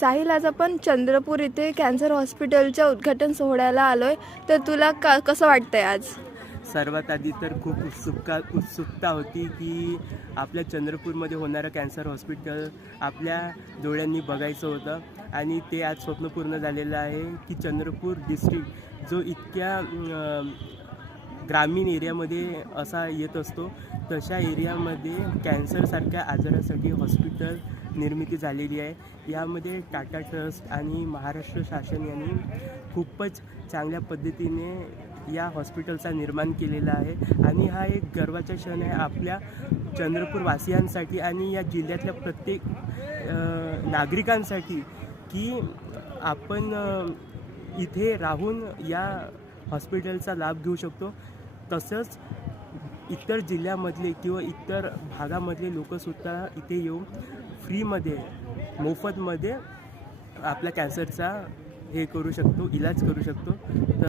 साहिल, आज आपण चंद्रपूर इथे कॅन्सर हॉस्पिटलच्या उद्घाटन सोहळ्याला आलोय, तर तुला कसं वाटतंय आज? सर्वात आधी तर खूप उत्सुकता होती की आपल्या चंद्रपूरमध्ये होणारं कॅन्सर हॉस्पिटल आपल्या डोळ्यांनी बघायचं होतं आणि ते आज स्वप्न पूर्ण झालेलं आहे की चंद्रपूर डिस्ट्रिक्ट जो इतक्या ग्रामीण एरियामध्ये असा येत असतो, तशा एरियामध्ये कॅन्सरसारख्या आजारासाठी हॉस्पिटल निर्मिती झालेली आहे। यामध्ये टाटा ट्रस्ट आणि महाराष्ट्र शासन यांनी खूपच चांगल्या पद्धतीने या हॉस्पिटलचा निर्माण केलेला आहे आणि हा एक गर्वाचा क्षण आहे आपल्या चंद्रपूरवासियांसाठी आणि या जिल्ह्यातल्या प्रत्येक नागरिकांसाठी की आपण इथे राहून या हॉस्पिटलचा लाभ घेऊ शकतो। तसंच इतर जिल्ह्यामधले किंवा इतर भागामधले लोकंसुद्धा इथे येऊन फ्रीमध्ये मोफतमध्ये आपल्या कॅन्सरचा इलाज करू शकतो।